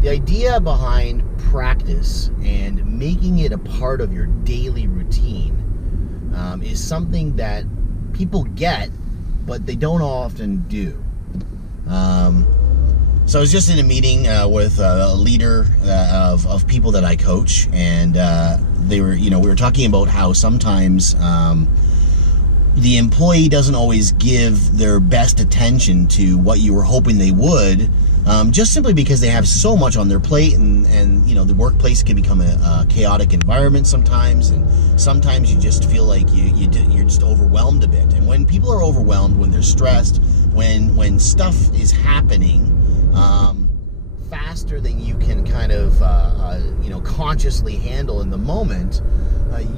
The idea behind practice and making it a part of your daily routine is something that people get, but they don't often do. So I was just in a meeting with a leader of people that I coach, and we were talking about how sometimes the employee doesn't always give their best attention to what you were hoping they would, just simply because they have so much on their plate, and the workplace can become a chaotic environment sometimes, and sometimes you just feel like you're just overwhelmed a bit. And when people are overwhelmed, when they're stressed, when stuff is happening faster than you can kind of consciously handle in the moment,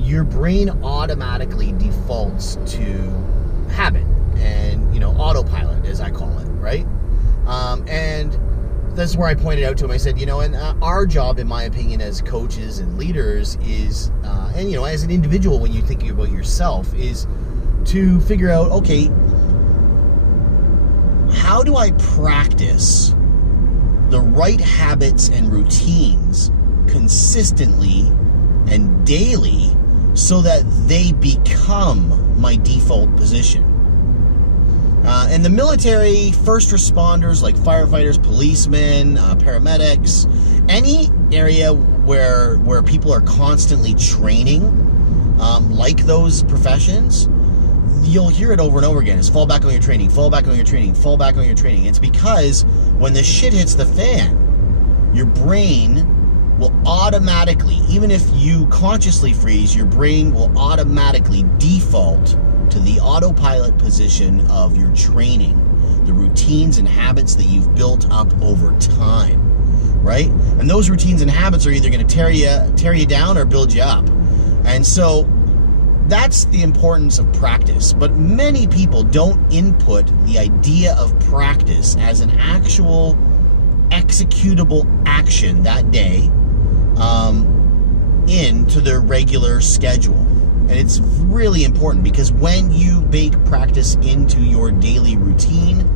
your brain automatically defaults to habit and autopilot, as I call it, right? And that's where I pointed out to him. I said, and our job, in my opinion, as coaches and leaders is, as an individual, when you're thinking about yourself, is to figure out, okay, how do I practice the right habits and routines consistently and daily so that they become my default position? And the military, first responders like firefighters, policemen, paramedics, any area where people are constantly training, like those professions, you'll hear it over and over again. It's fall back on your training, fall back on your training, fall back on your training. It's because when the shit hits the fan, your brain will automatically, even if you consciously freeze, your brain will automatically default to the autopilot position of your training, the routines and habits that you've built up over time, right? And those routines and habits are either going to tear you down or build you up. And so that's the importance of practice. But many people don't input the idea of practice as an actual executable action that day into their regular schedule. And it's really important, because when you bake practice into your daily routine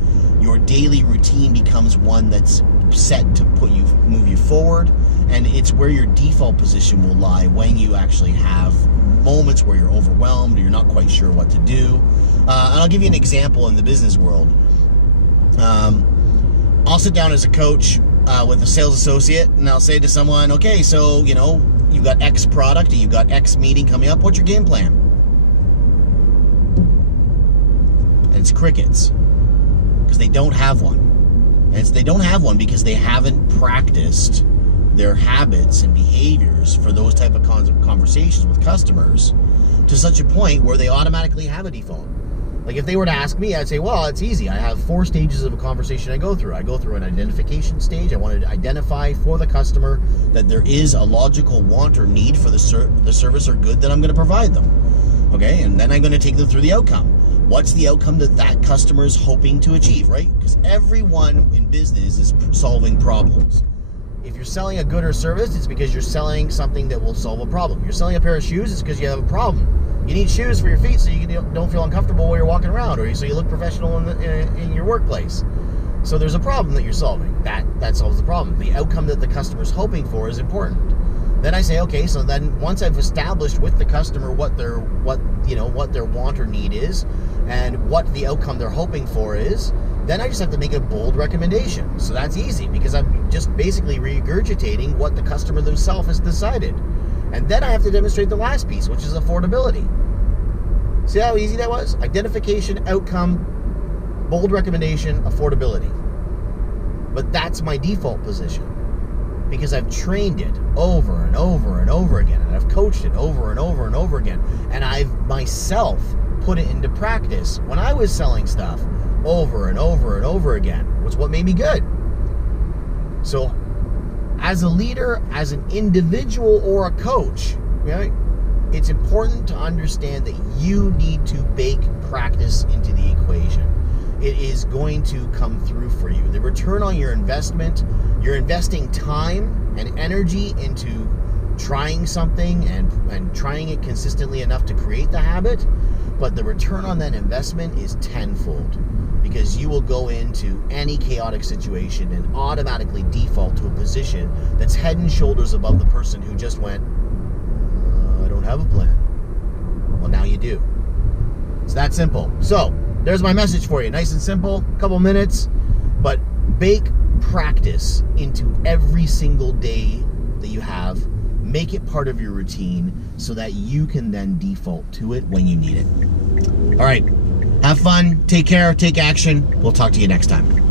becomes one that's set to move you forward, and it's where your default position will lie when you actually have moments where you're overwhelmed or you're not quite sure what to do. And I'll give you an example in the business world. I'll sit down as a coach with a sales associate, and I'll say to someone, okay, so you've got X product and you've got X meeting coming up. What's your game plan? And it's crickets, because they don't have one. And they don't have one because they haven't practiced their habits and behaviors for those type of conversations with customers to such a point where they automatically have a default. Like if they were to ask me, I'd say, well, it's easy. I have 4 stages of a conversation I go through. I go through an identification stage. I want to identify for the customer that there is a logical want or need for the service or good that I'm going to provide them. Okay, and then I'm going to take them through the outcome. What's the outcome that customer is hoping to achieve, right? Because everyone in business is solving problems. If you're selling a good or service, it's because you're selling something that will solve a problem. You're selling a pair of shoes, it's because you have a problem. You need shoes for your feet so you don't feel uncomfortable while you're walking around, or so you look professional in your workplace. So there's a problem that you're solving. That solves the problem. The outcome that the customer's hoping for is important. Then I say, okay, so then once I've established with the customer what their want or need is, and what the outcome they're hoping for is, then I just have to make a bold recommendation. So that's easy, because I'm just basically regurgitating what the customer themselves has decided. And then I have to demonstrate the last piece, which is affordability. See how easy that was? Identification, outcome, bold recommendation, affordability. But that's my default position, because I've trained it over and over and over again, and I've coached it over and over and over again, and I've myself put it into practice when I was selling stuff over and over and over again. Was what made me good. So as a leader, as an individual or a coach, right, it's important to understand that you need to bake practice into the equation. It is going to come through for you. The return on your investment, you're investing time and energy into trying something and trying it consistently enough to create the habit. but the return on that investment is tenfold, because you will go into any chaotic situation and automatically default to a position that's head and shoulders above the person who just went, I don't have a plan. Well, now you do. It's that simple. So there's my message for you. Nice and simple, couple minutes, but bake practice into every single day that you have. Make it part of your routine so that you can then default to it when you need it. All right. Have fun. Take care. Take action. We'll talk to you next time.